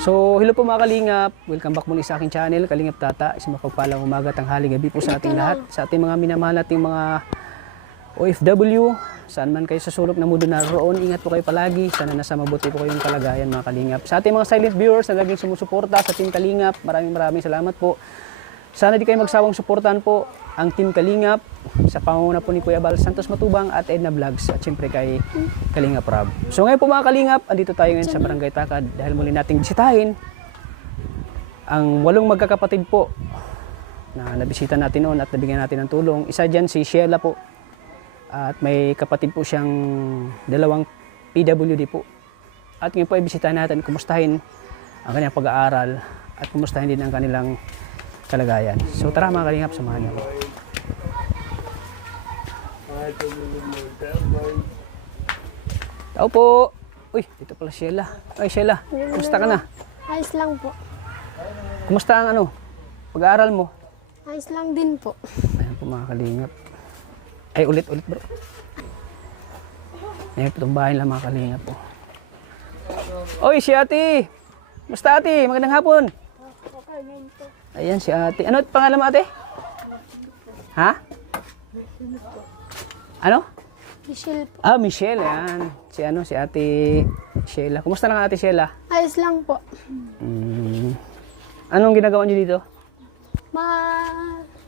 So, hello po mga Kalingap. Welcome back muli sa aking channel, Kalingap Tata. Isang mapagpalang umaga, tanghali, gabi po sa ating lahat. Sa ating mga minamahal nating mga OFW, saan man kayo sa sulok na mundo naroon, ingat po kayo palagi. Sana nasa mabuti po kayong kalagayan mga Kalingap. Sa ating mga silent viewers na laging sumusuporta sa Team Kalingap, maraming salamat po. Sana di kayo magsawang suportahan po ang Team Kalingap sa pangunguna po ni Kuya Bal Santos Matubang at Edna Vlogs at syempre kay Kalingap Rob. So ngayon po mga Kalingap, andito tayo ngayon sa Barangay Takad dahil muli nating bisitahin ang 8 magkakapatid po na nabisita natin noon at nabigyan natin ng tulong. Isa dyan si Sheila po at may kapatid po siyang 2 PWD po. At ngayon po ay bisitahin natin, kumustahin ang kanyang pag-aaral at kumustahin din ang kanilang kalagayan. So tara mga Kalingap, samahan niyo ako. Tao po. Uy, dito pala Sheila. Ay Sheila, kumusta ka na? Ayos lang po. Kumusta ang pag-aaral mo? Ayos lang din po. Ayan po mga Kalingap. Ay ulit bro. Ayan po itong bahay lang mga Kalingap po. Oy si ate. Kumusta ate? Magandang hapon. Ayan si ate. Ano pangalan mo ate? Ha? Ano? Michelle po. Ah, Michelle. Ayan. Si ate Sheila. Kumusta lang ate Sheila? Ayos lang po. Anong ginagawa niyo dito?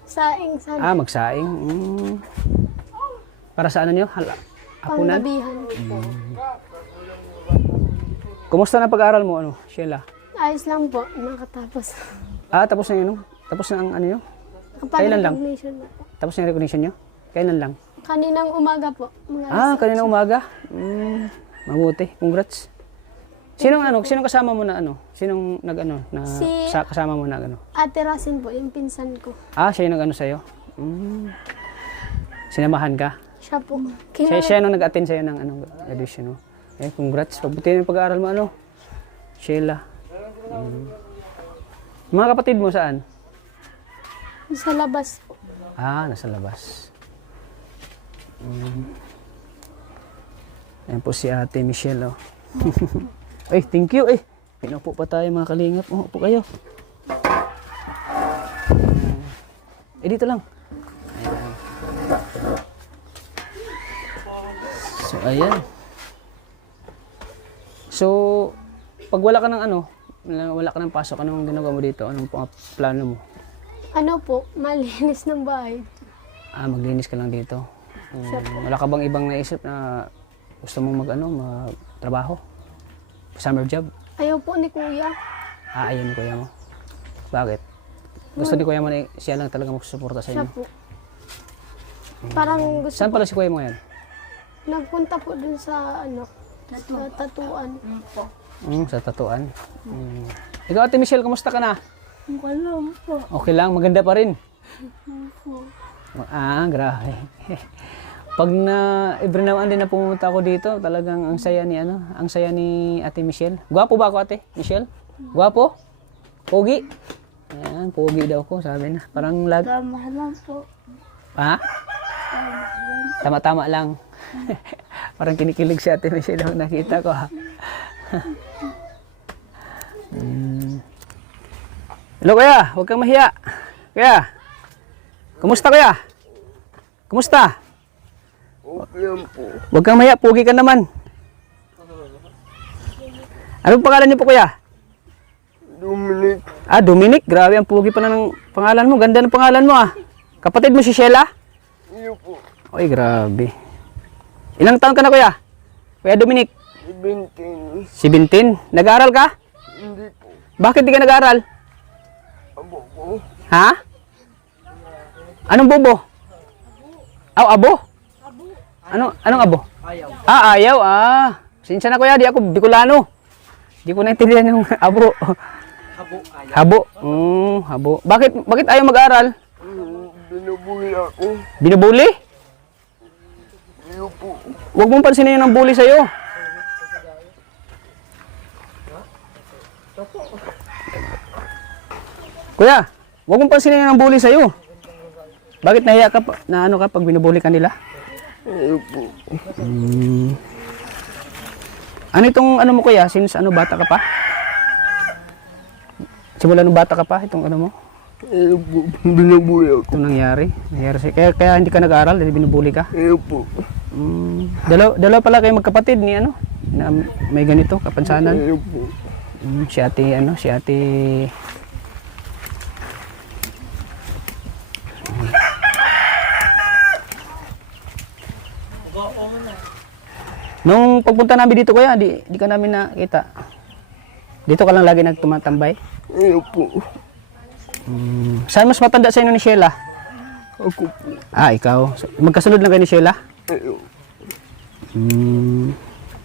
Saing sana. Ah, magsaing. Para sa ano niyo? Hapunan? Panggabihan. Kumusta na pag-aaral mo Sheila? Ayos lang po. Nakatapos. Ah, tapos na yun. Tapos na ang ano niyo? Kailan lang? Recognition po. Tapos na yung recognition niyo? Kailan lang? Kaninang umaga po. Kanina umaga. Mabuti. Congrats. Sinong kasama mo na Sinong kasama mo na Ate Rasin po, yung pinsan ko. Ah, siya yung sa'yo? Sinamahan ka? Siya po. Siya nung nag-attend sa'yo ng audition, no? Eh, congrats. Pagbuti yung pag-aaral mo, Sheila. Mga kapatid mo saan? Sa labas po. Ah, nasa labas. Ayan po si ate Michelle, Ay, thank you, Pinupo pa tayo mga Kalingap. Upo kayo. Dito lang. Ayan. So, ayan. So, pag wala ka ng pasok, anong ginagawa mo dito? Anong plano mo? Ano po, malinis ng bahay. Ah, maglinis ka lang dito. Wala ka bang ibang naisip na gusto mong magtrabaho? Summer job? Ayaw po ni Kuya. Ah, ayaw ni kuya mo. Bakit? Gusto ni kuya mo na siya lang talaga magsusuporta sa Siya inyo? po. Parang gusto Saan pala si kuya mo ngayon? Nagpunta po dun sa sa tatuan. Sa tatuan. Ikaw ate Michelle, kumusta ka na? Walang po. Okay lang, maganda pa rin. Ah, grabe. Pag every now and then na pumunta ako dito, talagang ang saya ni Ate Michelle. Gwapo ba ako Ate Michelle? Gwapo? Pogi? Ayan, pogi daw ko, sabi na. Parang Tama lang po. Ha? Tama-tama lang. Parang kinikilig si Ate Michelle ang nakita ko ha. Hello kuya, huwag kang mahiya. Kuya, kumusta kuya? Kumusta? Okay po. Huwag kang mahiya, pugi ka naman. Anong pangalan niyo po kuya? Dominic. Ah, Dominic. Grabe, ang pugi pa na ng pangalan mo. Ganda ng pangalan mo Kapatid mo si Sheila? Iyo po. Oy, grabe. Ilang taon ka na kuya? Kuya Dominic? 17. 17? Nag-aaral ka? Hindi po. Bakit di ka nag-aaral? Abo po. Ha? Anong bobo? Aw, abo? Anong abo? Ayaw. Ah, ayaw. Sinsya na kuya, di ako Bicolano. Di ko naintindihan yung abo. Habo. Habo. Bakit ayaw mag-aral? Binubuli ako. Binubuli? Iyo po. Huwag mong pansinin yung bully sa'yo. Kuya, huwag mong pansinin yung bully sa'yo. Bakit nahiya ka pag binubuli ka nila? Iyo po. Ano itong mo kuya, since bata ka pa? Simula nung bata ka pa, itong ano mo, Ayun po, binubuli ako. itong nangyari. Kaya hindi ka nag-aaral, dahil binubuli ka. Ayun po. Dalawa pala kayo magkapatid ni ano, na may ganito, kapansanan. Ayun po. Si ate, ano, si ate... Nung pagpunta namin dito kuya, di ka namin nakita. Dito ka lang lagi nagtumatambay. Ayun po. Saan mas matanda sa inyo ni Sheila? Ako po. Ah, ikaw. Magkasunod lang kayo ni Sheila? Ayun.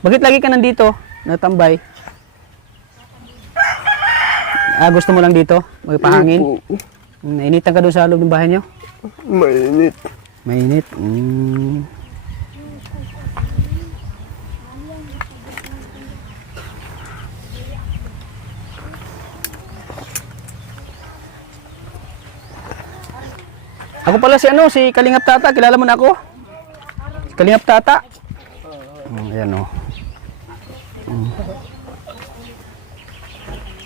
Bakit lagi ka nandito, natambay? Ah, gusto mo lang dito? Magpahangin? Ayun po. Nainitan ka doon sa loob ng bahay niyo? Mainit. Mainit. Ako pala si ano, si Kalingap Tata. Kilala mo na ako? Si Kalingap Tata. Ayan o.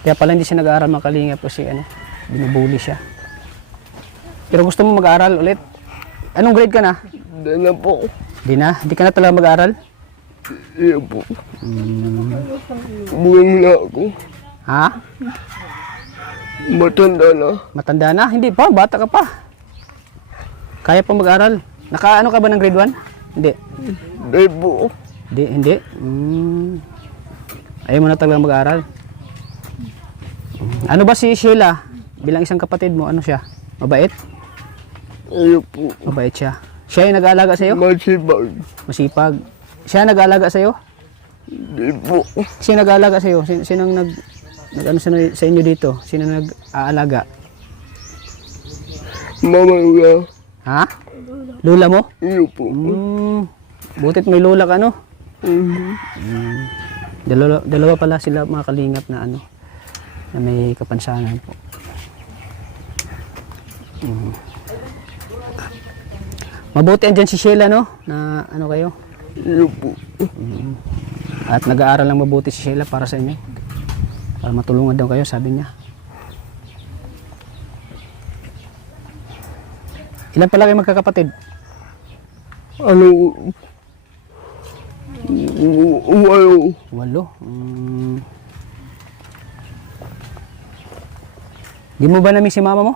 Kaya pala hindi siya nag-aaral mga Kalingap kasi ano, binubuli siya. Pero gusto mo mag-aaral ulit? Anong grade ka na? Dala po. Di na? Di ka na talaga mag-aaral? Ayun po. Buwan na ako. Ha? Matanda na. Matanda na? Hindi pa, bata ka pa. Kaya pa mag-aral. Naka-ano ka ba ng grade 1? Hindi. Dahil po. Hindi. Ayaw mo na talaga mag-aral. Ano ba si Sheila? Bilang isang kapatid mo, ano siya? Mabait? Ayun po. Mabait siya. Siya yung nag-aalaga sa'yo? Masibag. Masipag. Siya nag-aalaga sa'yo? Di po. Sino nag-aalaga sa'yo? Sino nag-ano sa inyo dito? Sino nag-aalaga? Mama nga. Ha? Lula mo? Ayun po. Butit may lula ka, no? Mhm. Dalawa pala sila mga Kalingap na ano, na may kapansanan po. Mabuti andyan si Sheila, no? Na ano kayo? Ayun po. At nag-aaral lang mabuti si Sheila para sa inyo. Para matulungan daw kayo, sabi niya. Ilan pala kayo magkakapatid? Ano? Walo. 8. Di mo ba na-miss si mama mo?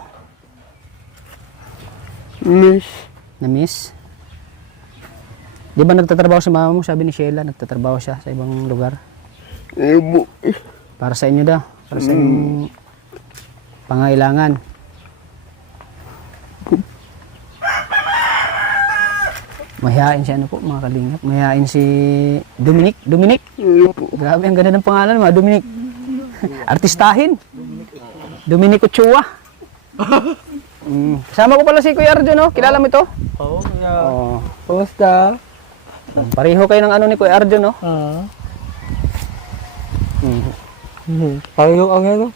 Miss. Na-miss? Di ba nagtatrabaho si mama mo? Sabi ni Sheila, nagtatrabaho siya sa ibang lugar. Ayun po. Para sa inyo daw. Para sa inyong pangailangan. Mahihain siya, ano po, mga Kalingap. Mahihain si Dominic. Dominic? Ayun po. Grabe, ang ganda ng pangalan mo, Dominic. Artistahin. Dominic Ochoa. Kasama ko pala si Kuya Arjun, no? Kilala mo ito? Oo, Oo. kumusta? Pareho kayo ng ano ni Kuya Arjun, no? Pareho ang ano.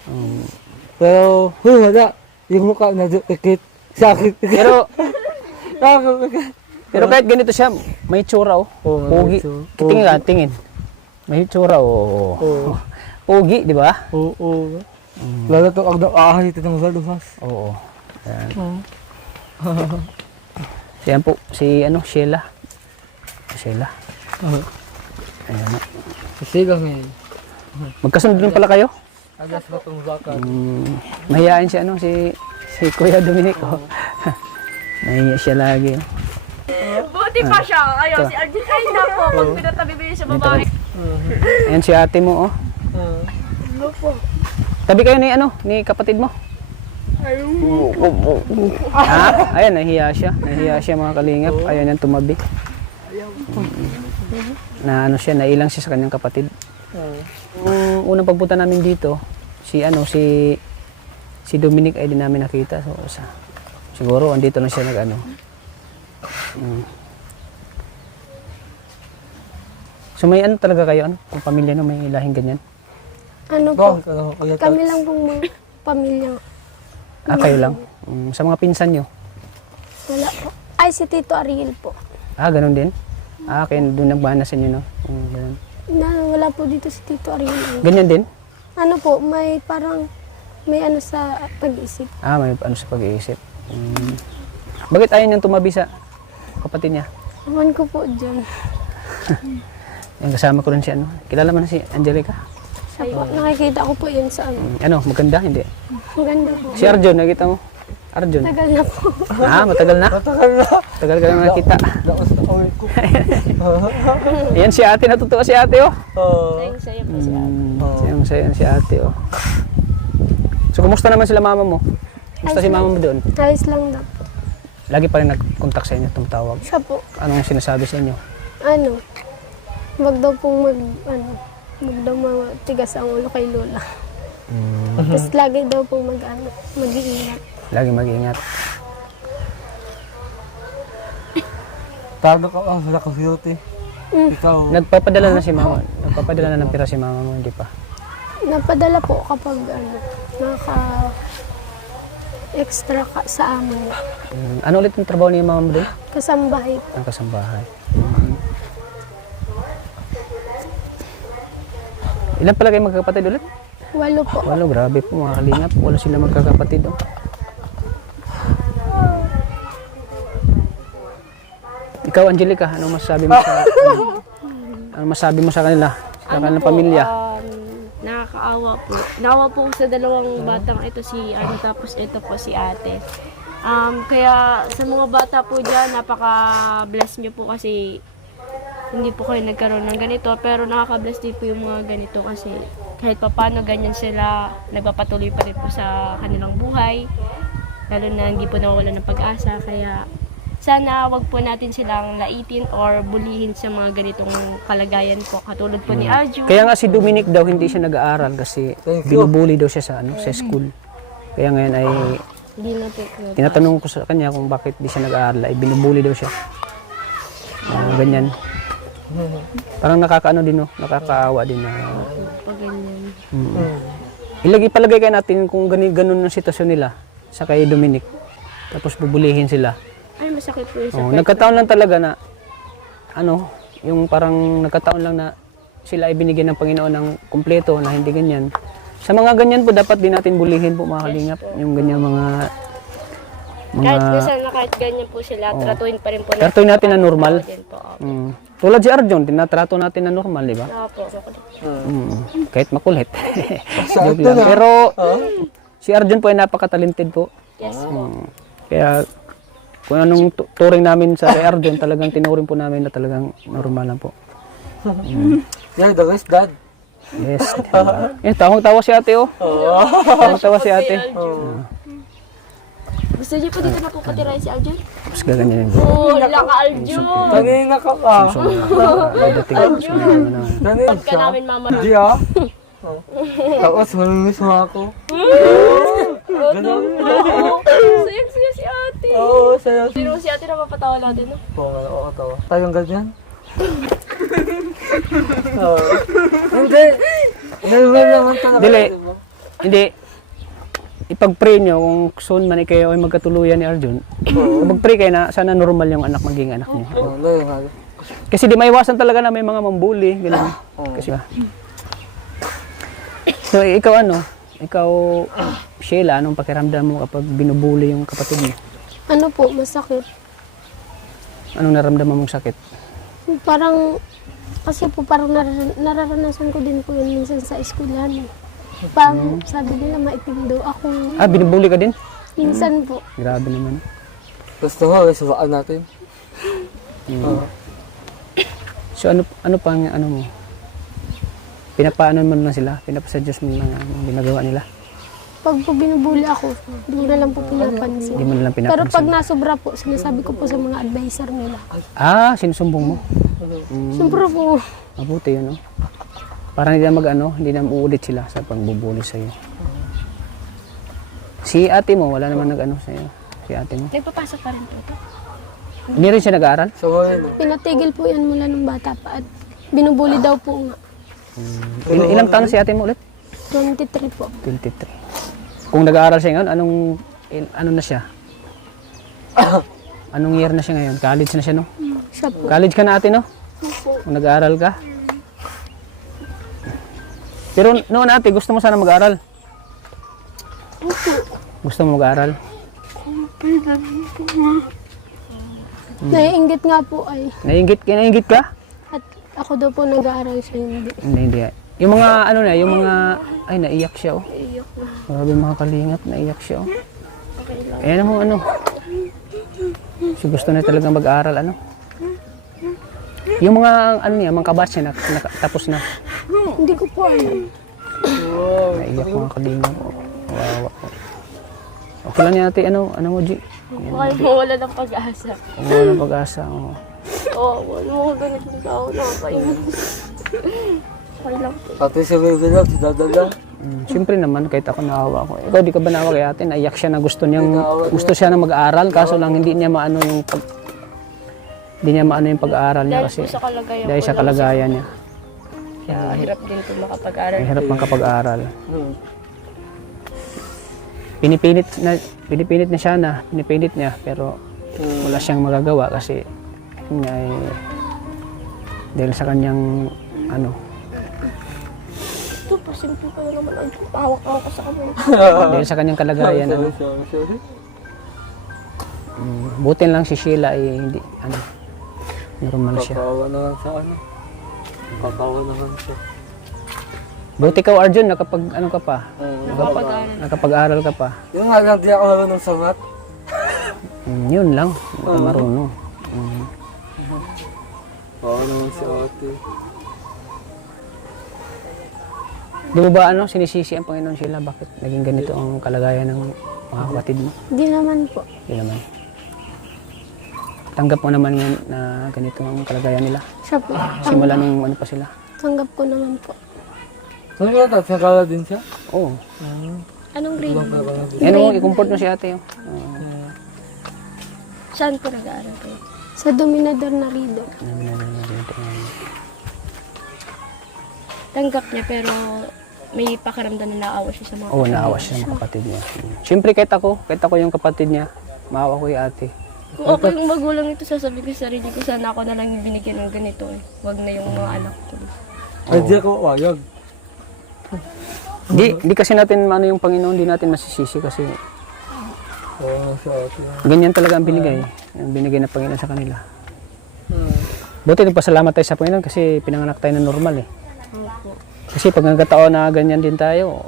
Pero, wala. Yung mukha na dikit. Sakit. Pero kahit ganito siya, may tsura, oh. Oo, Pogi. may tsura. Tingin ka, tingin. May tsura, oh. Oo. Pogi, di ba? Oo. Lalo to ang nakahit ng salumas. Oo. Ayan. Siyan po, si ano, Sheila. Sheila. Ayan. Sigang ngayon. Magkasunod din pala kayo? Agas ba itong bakal? Mahihain si ano, si Kuya Dominic, oh. Nahiya siya lagi, oh. Buti pa siya. Ayaw, si Arjun ay nako. Pag pinatabi sa babae. Ayan si ate mo, oh. Ano po? Tabi kayo ni ano, ni kapatid mo. Ha? Ayan, nahiya siya. Nahiya siya, mga Kalingap. Ayaw niyang tumabi. Na ano siya, nailang siya sa kanyang kapatid. Unang pagpunta namin dito, si Dominic ay di namin nakita. So, siguro andito lang siya nag-ano. So may ano talaga kayo, ano? Kung pamilya no, may lahing ganyan. Ano po? Kami lang pong mga pamilya. Ah, kayo lang. Sa mga pinsan nyo. Wala po. Ay, si Tito Ariel po. Ah, ganun din. Ah, kaya doon nagbana sa inyo, no? Ganun. Wala po dito si Tito Ariel. Ganyan din? Ano po, may parang may ano sa pag-isip. May ano sa pag-iisip. Bakit ayaw niyang tumabi sa kapatid niya? Ewan ko po dyan. Yung kasama ko rin si ano. Kilala mo na si Angelica? Nakikita ko po yun sa ano. Ano, maganda? Hindi. Maganda po. Si Arjun, nakita mo? Arjun. Tagal na po. Matagal na? Matagal na. Tagal ka na nakita. Lakas na kawin ko. Ayan si ate, natutuwa si ate oh. Sayang-sayang po si ate. Yung sayan si ate oh. So, kumusta naman sila mama mo? Kumusta si mama mo doon? Ayos lang daw po. Lagi pa rin nag-contact sa inyo, tumatawag. Siya po. Anong sinasabi sa inyo? Ano, wag daw pong wag daw matigas ang ulo kay Lola. Tapos lagi daw pong mag-iingat. Lagi mag-ingat. Tago ka sa cute. Ikaw. Nagpapadala na si mama. Nagpapadala na ng pera si mama mo, hindi pa. Napadala po kapag extra sa amin. Ano ulit yung trabaho ni mama mo doon? Kasambahay po. Ang kasambahay. Ilan pala kayo magkakapatid ulit? 8 po. Walo, grabe po mga kalingap. Wala sila magkakapatid. Oh. Ikaw, Angelica, ano masasabi mo sa ano masasabi mo sa kanila? Sa kanilang pamilya? Nakakaawa po. Naawa po ako sa dalawang batang ito, si ano, tapos ito po si ate. Kaya sa mga bata po dyan, napaka-bless nyo po kasi hindi po kayo nagkaroon ng ganito. Pero nakaka-bless din po yung mga ganito kasi kahit papano ganyan sila, nagpapatuloy pa rin po sa kanilang buhay. Lalo na hindi po nawawala ng pag-asa. Kaya sana wag po natin silang laitin or bulihin sa mga ganitong kalagayan po. Katulad po ni Arju. Kaya nga si Dominic daw hindi siya nag-aaral kasi binubuli daw siya sa sa school. Kaya ngayon ay Hindi na po. tinatanong ko sa kanya kung bakit di siya nag-aaral, ay binubuli daw siya. Ganyan. Parang nakakaano din, no? Nakakaawa din na. Pag ganyan. Ipalagay kayo natin kung ganun ang sitwasyon nila sa kay Dominic. Tapos bubulihin sila. Ay, masakit po yun sa Oh, nagkataon lang talaga na yung parang nagkataon lang na sila ay binigyan ng Panginoon ng kumpleto na hindi ganyan. Sa mga ganyan po dapat din natin bulihin po mga kalingap, yung ganyan mga Kahit minsan na kahit ganyan po sila, tratuhin pa rin po natin. tratuhin natin na normal. Din po. Tulad si Arjon, tinatrato natin na normal, di ba? Opo. Kahit makulit. Joke lang. Pero si Arjon po ay napaka-talented po. Yes po. Kaya kung anong turing namin sa kay Arjon, talagang tinuring po namin na talagang normal lang po. Yeah, the rest, Dad. Yes. Tawang-tawa si ate, oh. Tawang-tawa si ate. Gusto niyo po dito na po patirahin si Aljun? Tapos gaganyan. Oo, wala ka Aljun! Kanina ka ka. Kanina Pag ka namin mama. Di ah. Tapos manunis mo ako. Ganun. Sayang-sayang si ate. Oo, saya. Pero si ate napapatawa natin, no? Oo, tawa. Tayong ganyan. Hindi. Normal naman talaga. Dili. Hindi. Ipag-pray nyo kung soon man kayo ay magkatuluyan ni Arjun. Mag-pray kayo na sana normal yung anak maging anak niyo. Kasi di maiwasan talaga na may mga mambuli. Ganun. Kasi ba? So ikaw Ikaw, Sheila, anong pakiramdam mo kapag binubuli yung kapatid mo? Ano po, masakit. Anong naramdaman mong sakit? Parang, kasi po parang nararanasan ko din po yun minsan sa eskwelahan. Parang sabi nila maitim daw ako. Binubuli ka din? Minsan po. Grabe naman. Gusto mo, isubaan natin. So ano pang mo? Pinapaano mo lang sila? Pinapasadyos mo lang ang ginagawa nila? Pag po binubuli ako, hindi mo na lang po pinapansin. Hindi mo na lang pinapansin. Pero pag nasobra po, sinasabi ko po sa mga advisor nila. Sinusumbong mo? Siyempre po, Mabuti yun, no? Parang hindi na hindi na uulit sila sa pagbubuli sa'yo. Si ate mo, wala naman sa'yo. Si ate mo. Nagpapasok pa rin po ito. Hindi rin siya nag-aaral? So, ano? pinatigil po yan mula nung bata pa at binubuli daw po nga. Ilang taon na si ate mo ulit? 23 po. 23. Kung nag-aaral siya ngayon, ano na siya? Anong year na siya ngayon? College na siya, no? Siya po. College ka na ate, no? Kung nag-aaral ka? Pero noon ate, gusto mo sana mag-aaral? Gusto mo mag-aral? Naiinggit nga po ay. Nainggit ka? At ako daw po nag-aaral siya, hindi. Hindi. Yung mga ano na, yung mga, ay naiyak siya oh. Iyak na. Grabe mga kalingap, naiyak siya oh. Okay lang. Ayan mo ano. So gusto na talagang mag-aral ano. Yung mga ano niya, mga kabatch niya, tapos na. Hindi ko po alam. Naiyak mga kalingap oh. Wawa po. Okay lang yan ate, ano mo G? Baka mawala ng pag-asa. Wala ng pag-asa oh. Oo, wala mo ganitong tao na kapainit. Okay lang po. Ate si Baby Love, si Dadada. Siyempre naman, kahit ako naawa ko. Ikaw, di ka ba naawa kay ate? Naiyak siya na gusto siya na mag-aaral, kaso lang hindi niya maano yung pag-aaral niya Dahil kasi po sa kalagayan dahil po sa lang kalagayan niya. siya, hirap din po makapag-aral. Mahirap mang kapag-aaral. Hmm. Pinipilit niya, pero wala siyang magagawa kasi yun nga dahil sa kanyang ano, Ito po, simple ko na naman. Ang hawak-hawak ko sa kamay. dahil sa kanyang kalagayan ano. Sorry. Buti lang si Sheila ay hindi ano, normal siya. Kakawa naman sa ano. Kakawa naman siya. Buti ka Arjun, nakapag ano ka pa, nakapag-aral ka pa. Yung nga lang, di ako marunong sa math. Yun lang, hindi ka marunong. Kakawa naman si ate. Di mo ba ano, sinisisi ang Panginoon Sheila, bakit naging ganito ang kalagayan ng mga kapatid mo? Hindi naman po. Hindi naman. Tanggap mo naman yan na ganito ang kalagayan nila. Siya po. Simula nung ano pa sila. Tanggap ko naman po. Ano ba ito? Nagkala din siya? Oo. Anong grade? Yan mo, i-comfort mo si ate. Oh. Saan po nag-aaral kayo? Sa Dominador na Rido. Tanggap niya pero may pakiramdam na naawa siya sa mga Oo, naawa siya ng kapatid niya. Siyempre kahit ako yung kapatid niya, maawa ko yung ate. Kung ako yung magulang nito, sasabihin ko sa sarili ko, sana ako na lang yung binigyan ng ganito eh. Huwag na yung mga anak ko. Ay, di ako wayag. Hindi kasi natin ano yung Panginoon, hindi natin masisisi kasi Oo, si ate. ganyan talaga ang binigay. Ang binigay ng Panginoon sa kanila. Buti nagpasalamat tayo sa Panginoon kasi pinanganak tayo na normal eh. Opo. Kasi pag nagkataon na ganyan din tayo,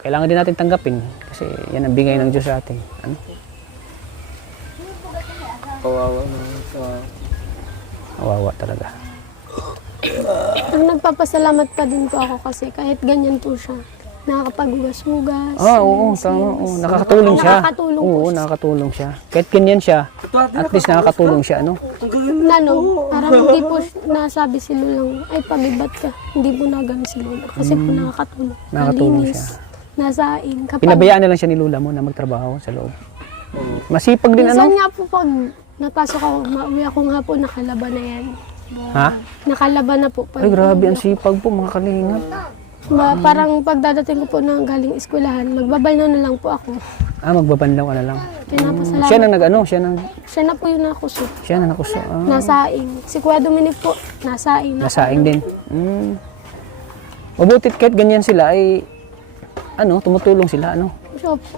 kailangan din natin tanggapin. Kasi yan ang bigay ng Diyos sa atin. Ano? Kawawa naman sa Kawawa talaga. Ang nagpapasalamat pa din po ako kasi kahit ganyan po siya, nakakapaghugas-hugas. Oo, tama. Oo, nakakatulong siya. Nakakatulong po Oo, siya. nakakatulong siya. Kahit ganyan siya, at least nakakatulong siya, ano? Parang hindi po nasabi si Lulang, ay pabibat ka. Hindi po nagano si Lula kasi po nakakatulong. Nakakatulong Malinis, siya. nasain. Kapag, Pinabayaan na lang siya ni Lula mo na magtrabaho sa loob. Masipag din, minsan ano? nga po pag napasok ako, mauwi ako nga po, nakalaban na yan. Ha? Nakalaban na po. Ay, grabe, ang sipag po, mga kalingap. Parang pagdadating ko po ng galing eskwelahan, magbabalnaw na lang po ako. Magbabanlaw ka na lang. Pinapasalamat. Siya na nag-ano, siya Siya na po yung nakusot. na nakuso. Nasaing. Si Kuya Dominic po, nasaing. Nasaing din. Mabutit kahit ganyan sila ay, tumutulong sila, ano? Siya po.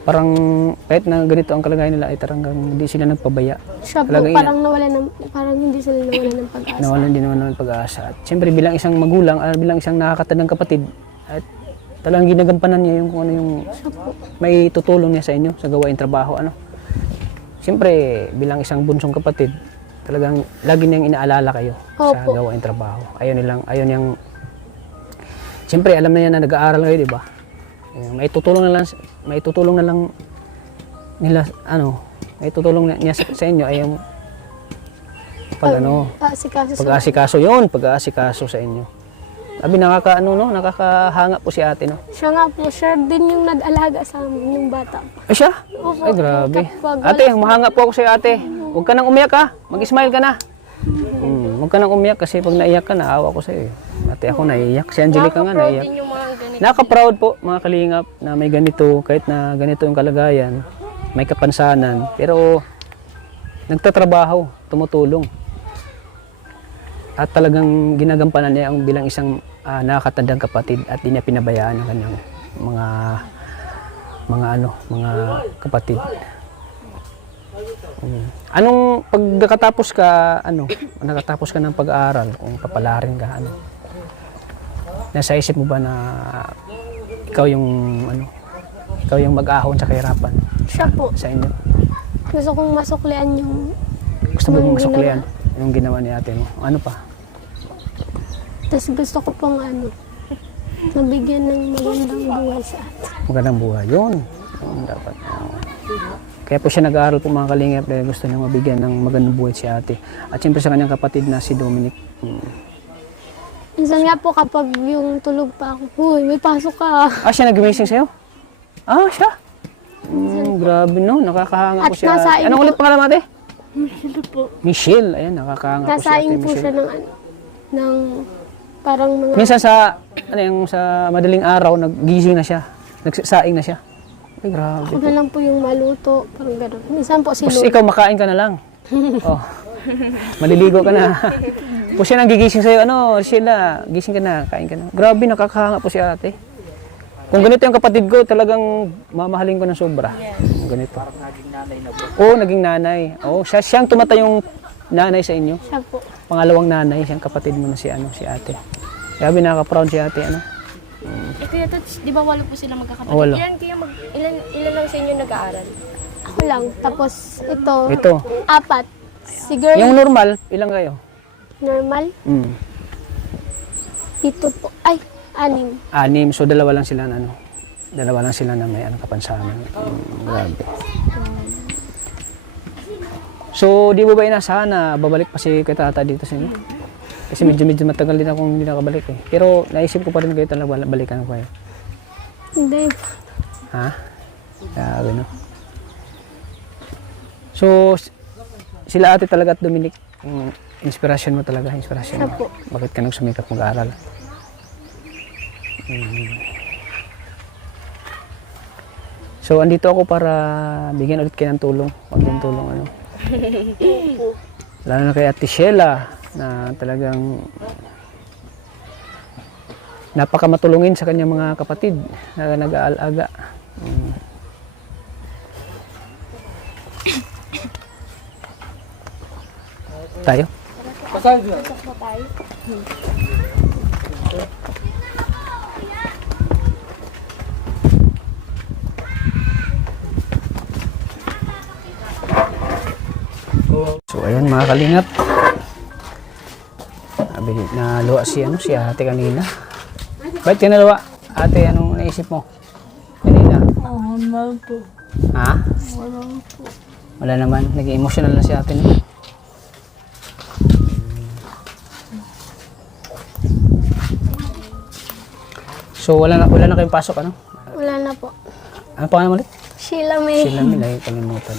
Parang kahit na ganito ang kalagayan nila ay taranggang hindi sila nagpabaya. Siya po, Talagang parang hindi sila nawalan ng pag-asa. Nawalan din naman ng pag-asa. At siyempre bilang isang magulang, bilang isang nakakatandang kapatid, at talagang ginagampanan niya yung kung ano yung may tutulong niya sa inyo sa gawain trabaho. Siyempre bilang isang bunsong kapatid, talagang lagi niyang inaalala kayo sa Opo. gawain trabaho. Ayaw niyang, siyempre alam na niya na nag-aaral kayo, di ba? May tutulong na lang nila, may tutulong niya sa inyo ay yung pag-aasikaso sa inyo. Sabi nakakahanga po si ate, no? Siya nga po, siya din yung nag-alaga sa amin, yung bata pa. Ay siya? Opo, Ay grabe. kapag Ate, mahanga po ako sa ate. Huwag ka nang umiyak ha. Mag-smile ka na. Huwag ka nang umiyak kasi pag naiyak ka, naawa ko sa iyo. Ate, ako naiyak. Si Angelica nga naiyak. Din yung mga ganito. Nakaka-proud po mga kalingap na may ganito, kahit na ganito yung kalagayan, may kapansanan, pero nagtatrabaho, tumutulong. at talagang ginagampanan niya ang bilang isang nakakatandang kapatid at di niya pinabayaan ang kanyang mga kapatid. Anong pag nakatapos ka ng pag-aaral, kung papalarin ka, nasa isip mo ba na ikaw yung mag-ahon sa kahirapan Siya po. sa inyo? Gusto kong masuklian yung Gusto mo Yung masuklian yung ginawa ni ate mo? Ano pa? Tapos gusto ko pong nabigyan ng magandang buhay sa atin. Magandang buhay. Yun dapat. Kaya po siya nag-aaral po mga kalingap dahil gusto niya mabigyan ng magandang buhay si ate. At siyempre sa kanyang kapatid na si Dominic. Minsan nga po kapag yung tulog pa ako, "Uy, may pasok ka." Siya nag-amazing sa'yo? Siya? Grabe no, nakakahanga At po si ate. nasain Anong po- ulit pangalan mo ate? Michelle po. Michelle. Ayan, nakakahanga po si ate Nasaing po siya Michelle. ng parang mga... Minsan sa madaling araw, naggising na siya. Nagsaing na siya. Ay, grabe. Ako na lang po yung maluto, parang gano'n. Minsan po si Tapos Lord. ikaw makain ka na lang. Maliligo ka na. Tapos siya nang gigising sa'yo, Sheila, gising ka na, kain ka na. Grabe, nakakahanga po si ate. Kung ganito yung kapatid ko, talagang mamahalin ko ng sobra. Kung ganito. Parang naging nanay na po. Oo, naging nanay. Oo, siyang tumatayong nanay sa inyo. Siya po. Pangalawang nanay, siyang kapatid mo na si ate. Grabe, nakaka-proud si ate, Kuya Tots, di ba walo po sila magkakapatid? Walo. Ilan lang sa inyo nag-aaral? Ako lang. Tapos ito, Ito. 4. Si girl, Yung normal, ilang kayo? normal. Ito po, ay, 6. 6, so dalawa lang sila na may kapansanan. Grabe. So, di mo ba inasahan na babalik pa si Tata dito sa inyo? Kasi medyo matagal din akong hindi nakabalik eh. Pero naisip ko pa rin kayo talaga balikan ko kayo. Hindi. Ha? Grabe no? So, sila ate talaga at Dominic, inspirasyon mo talaga, inspirasyon mo. Siya po. Bakit ka nagsumikap mag-aaral? So, andito ako para bigyan ulit kayo ng tulong. Konting tulong, Lalo na kay Ate Sheila, na talagang napakamatulungin sa kanyang mga kapatid na nag-aalaga. Tayo? Pasal dyan. So ayan mga kalingap. Naluwa si ate kanina. Ba't ka naluwa? Ate, anong naisip mo? Kanina? Normal po. Ha? Wala po. Wala naman. Naging emotional na si ate. No? So wala na kayong pasok, Wala na po. Ano pangalan mo ulit? Sheila May. Sila nila yung kalimutan.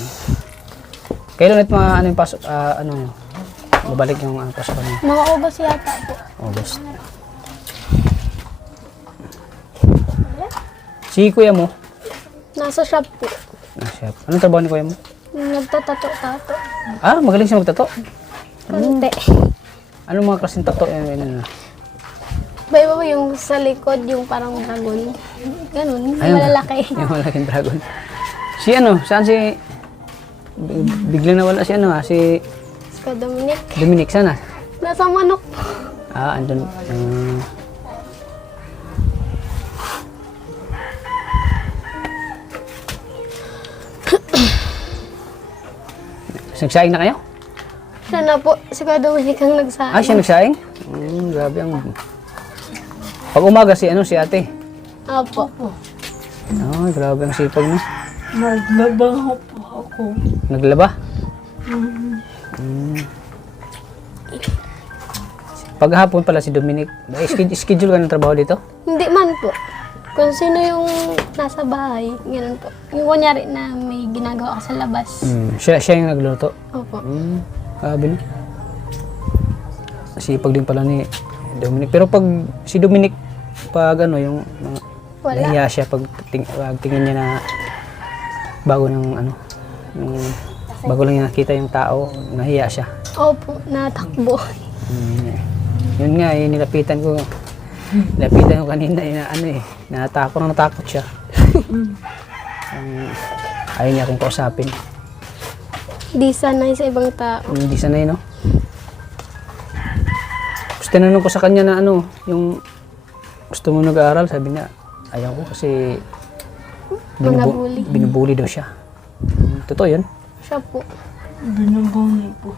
Kailan ulit yung pasok, babalik yung pasok niyo? Mga August yata po. August. Si kuya mo? Nasa shop po. Chef. Anong trabaho ni kuya mo? Nagtatato-tato. Magaling siya magtato. Konti. Anong mga klaseng tato? Ba yung sa likod, yung parang dragon. Ganun, Ayun. malalaki. Yung malaking dragon. Si saan si... Biglang nawala si si Ska Dominic. Dominic, sana? Nasa manok. Andun. Nagsaing na kayo? Siya na po, Ska Dominic ang nagsabi. Siya nagsaing? Grabe ang... Pag umaga si ate. Opo. Grabe ang sipag mo. Naglaba po ako. Naglaba? Paghapon pala si Dominic. Schedule ka ng trabaho dito? Hindi man po. Kung sino yung nasa bahay, ganun po. Yung kunyari na may ginagawa ka sa labas. Siya yung nagluluto. Opo. Grabe no? Sipag din pala ni Dominic. Pero pag si Dominic, yung mga Wala. nahiya siya pag tingin niya na bago bago lang niya nakita yung tao, nahiya siya. Opo, natakbo. Yun nga, nilapitan ko. Nilapitan ko kanina, natakot siya. Ayaw niya akong kausapin. Di sanay sa ibang tao. Hindi sanay, no? Tapos tinanong ko sa kanya na yung gusto mo nag-aaral, sabi niya, ayaw ko kasi Mga bully. binubuli daw siya. Totoo yun? Siya po. Binubuli po.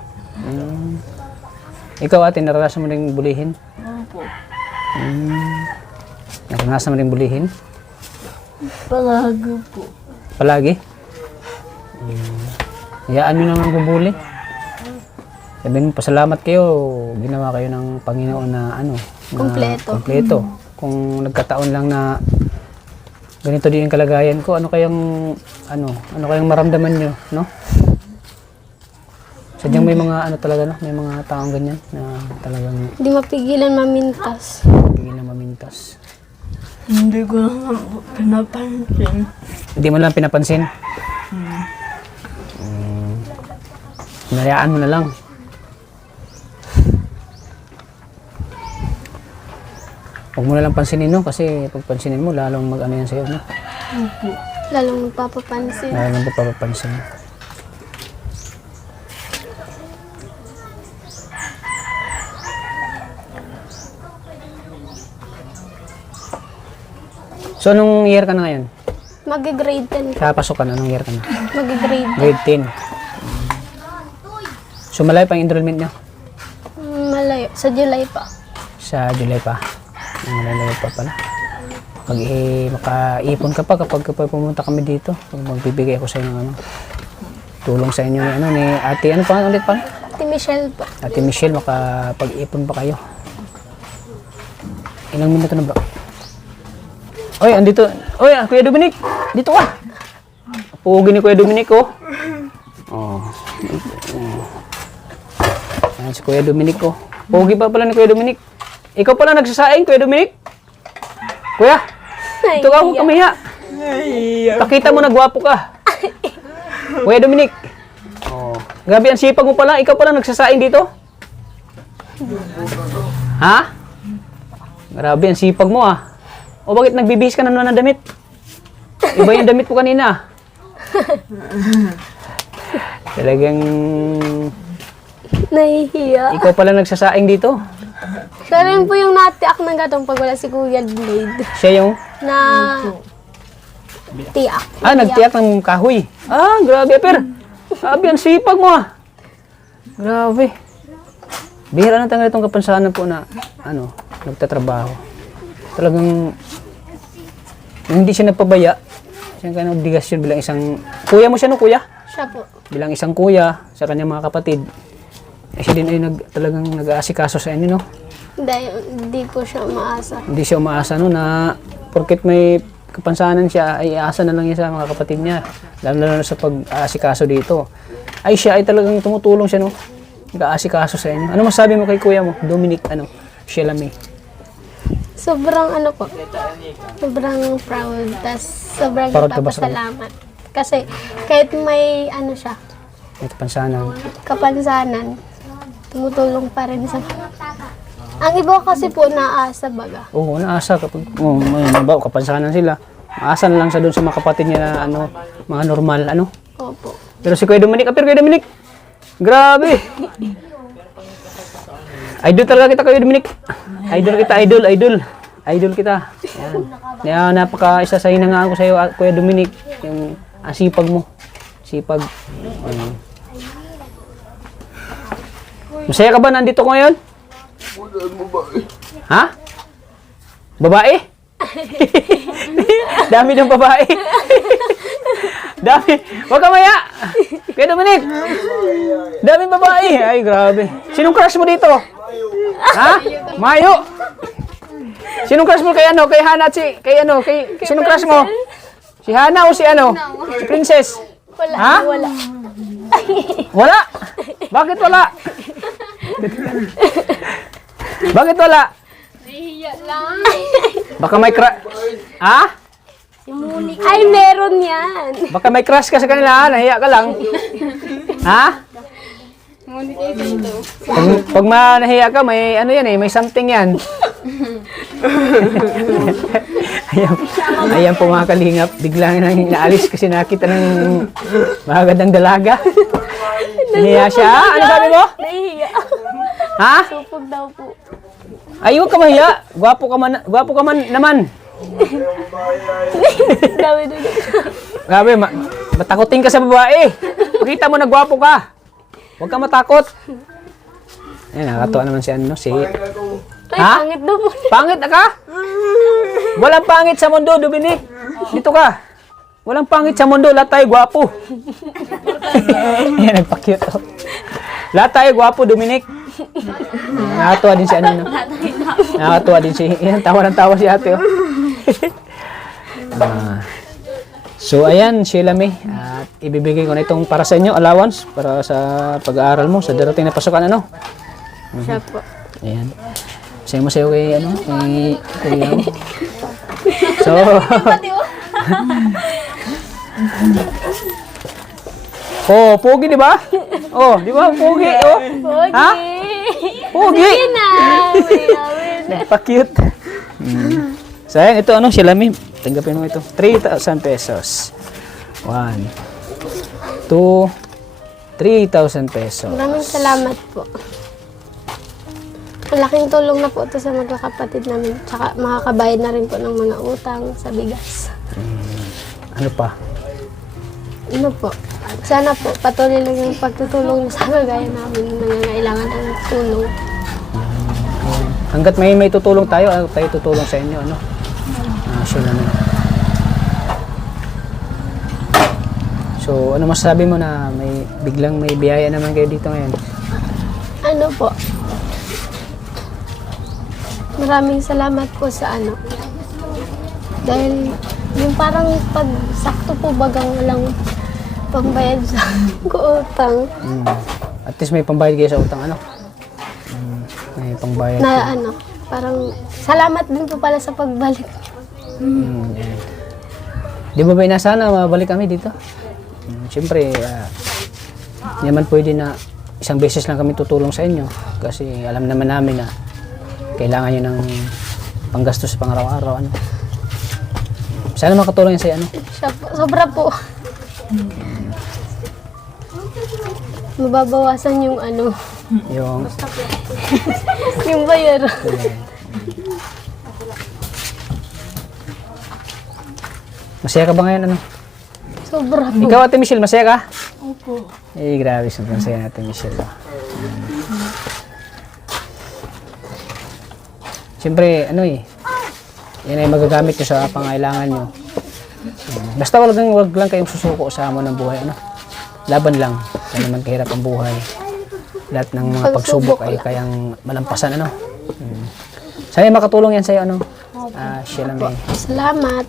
Ikaw ate, naranasan mo rin bulihin? Opo. Naranasan mo rin bulihin? Palagi po. Palagi? Hayaan nyo naman bubuli. Sabihin mo, pasalamat kayo, ginawa kayo ng Panginoon na Kompleto. kompleto. Kung nagkataon lang na ganito din yung kalagayan ko, ano kayang maramdaman nyo, no? Sadyang may mga talaga, no? May mga taong ganyan na talagang Di mapigilan mamintas. bigyan na mamintas. Hindi ko naman po pinapansin. Hindi mo lang pinapansin. Hinayaan mo na lang. Huwag mo na lang pansinin, no? Kasi pag pansinin mo, lalong mag-ano yan sa'yo, no? Opo. Lalong magpapapansin. Lalong magpapapansin. So, anong year ka na ngayon? Mag-grade 10. Kapasok ka na, anong year ka na? Mag-grade Grade 10. So, malayo pa yung enrollment niyo? malayo. Sa July pa. Sa July pa. Malayo pa pala. Pag makaipon ka pa kapag pumunta kami dito, magbibigay ako sa inyo ng tulong sa inyo ni ate, ano pa ulit pa? Ate Michelle po. Ate Michelle, makapag-ipon pa kayo. Ilang minuto na ba? Oy, andito. Oy, Kuya Dominic. Dito ka. Pugi ni Kuya Dominic, oh. Oh. Ayan si Kuya Dominic, oh. Pugi pa pala ni Kuya Dominic. Ikaw pala nagsasaing, Kuya Dominic. Kuya, ito ka, huwag kamiya. Pakita mo na gwapo ka. Kuya Dominic. Oh. Grabe, ang sipag mo pala. Ikaw pala nagsasaing dito? Ha? Grabe, ang sipag mo ah. O bakit nagbibihis ka na naman ng damit? Iba yung damit ko kanina. Talagang Nahihiya. ikaw pala nagsasaing dito. Siya rin po yung natiak ng gatong pag wala si Kuya Blade. Siya yung, Na tiak. nagtiyak ng kahoy. Grabe, per. Grabe, ang sipag mo ah. Grabe. Bihira na tayo itong kapansanan po na, nagtatrabaho. Talagang, hindi siya nagpabaya. Siya kaya obligasyon bilang isang, kuya mo siya no, kuya? Siya po. Bilang isang kuya sa kanyang mga kapatid. Siya din ay talagang nag-aasikaso sa inyo, no? Hindi po siya umaasa. Hindi siya umaasa, no, na porket may kapansanan siya, ay aasa na lang niya sa mga kapatid niya. Lalo na sa pag-aasikaso dito. Ay siya ay talagang tumutulong siya, no? Nag-aasikaso sa inyo. Ano masabi mo kay kuya mo, Dominic, Shelame? Sobrang po. Sobrang proud. Tas sobrang Proud ka ba sa nagpapasalamat. Kasi kahit may siya, May kapansanan. kapansanan, tumutulong pa rin sa... Ang iba kasi po naasa baga. Oo, naasa kapag may kapansanan sila. Maasa na lang sa doon sa mga kapatid niya na mga normal, Opo. Pero si Kuya Dominic, Kuya Dominic, grabe. Idol talaga kita, Kuya Dominic. Idol kita, idol. Idol kita. Yan. Kaya napaka-isa sa hinangaan ko sa iyo, Kuya Dominic. Yung sipag mo. Sipag. Masaya ka ba nandito ko ngayon? Ha? Babae? Dami ng babae. Dami. Huwag ka maya. Kuya Dominic. Daming babae. Ay, grabe. Sinong crush mo dito? Ha? Mayo. Sinong crush mo kay kay Hana at sinong crush mo? Si Hana o si Si Princess? Wala. Ha? Wala. Wala? Bakit wala? Bakit wala? Nahihiya lang. Baka may crush. Ha? Ay, meron yan. Baka may crush ka sa kanila, nahiya ka lang. Ha? Pag manahiya ka, may ano yan eh, may something yan. Ayan po mga kalingap, biglang naalis kasi nakita ng magandang dalaga. Nahiya siya. Ano sabi mo? Nahihiya. Ha? Supog daw po. Ay, huwag ka mahiya. Gwapo ka man naman. Dami doon. Grabe, matakotin ka sa babae. Pakita mo na gwapo ka. Huwag ka matakot. Ayan, nakakatuwa naman si ano, si... Ay, Ha? pangit daw po. Pangit na ka? Walang pangit sa mundo, Dominic. Dito ka. Walang pangit sa mundo, lahat tayo gwapo. Yan, nagpa-cute. Oh. Lahat tayo gwapo, Dominic. Nakakatuwa din si ano, no? Nakakatuwa din si... Yan, tawa ng tawa si ate, oh. So, ayan, Sheila May. At ibibigay ko na itong para sa inyo, allowance, para sa pag-aaral mo, sa darating na pasukan, ano? Siya po. Ayan. Masaya kay, ano, kay Yao. So, oh, pogi, di ba? Oh, di ba? Pogi, oh. Ha? Pogi. Na, Pa-cute. So, ayan, ito, ano, Sheila May. Tanggapin mo ito. 3,000 pesos. 1, 2, 3,000 pesos. Maraming salamat po. Malaking tulong na po ito sa magkakapatid namin. Tsaka makakabayad na rin po ng mga utang sa bigas. Ano pa? Ano po? Sana po patuloy lang yung pagtutulong sa kagaya namin na nangangailangan ng tulong. Hanggat may tutulong tayo, tayo tutulong sa inyo, ano? Sure naman. So, ano masasabi mo na biglang may biyaya naman kayo dito ngayon? Ano po? Maraming salamat po sa ano. Dahil yung parang pag sakto po bagang walang pambayad sa utang. At least may pambayad kayo sa utang, ano? May pambayad. Na ano, parang salamat din po pala sa pagbalik. Yan. Di ba ba inasahan na mabalik kami dito? Siyempre, hindi naman pwede na isang beses lang kami tutulong sa inyo. Kasi alam naman namin na kailangan nyo ng panggastos sa pang-araw-araw. Ano? Sana makatulong yan sa'yo. Ano? Siya po, sobra po. Mababawasan yung ano, Yung, yung bayar. masaya ka ba ngayon? Ano? Sobra po. Ikaw, Ate Michelle, masaya ka? Opo. Eh, grabe. Sobrang saya na Ate Michelle. Siyempre, ano yan ay magagamit nyo sa pangailangan nyo. Basta wag lang kayong susuko sa hamon ng buhay. Ano? Laban lang. Kaya naman kahirap ang buhay. Lahat ng mga pagsubok ay kayang malampasan. Ano? Sana makatulong yan sa'yo. Ano? Sheila May. Salamat.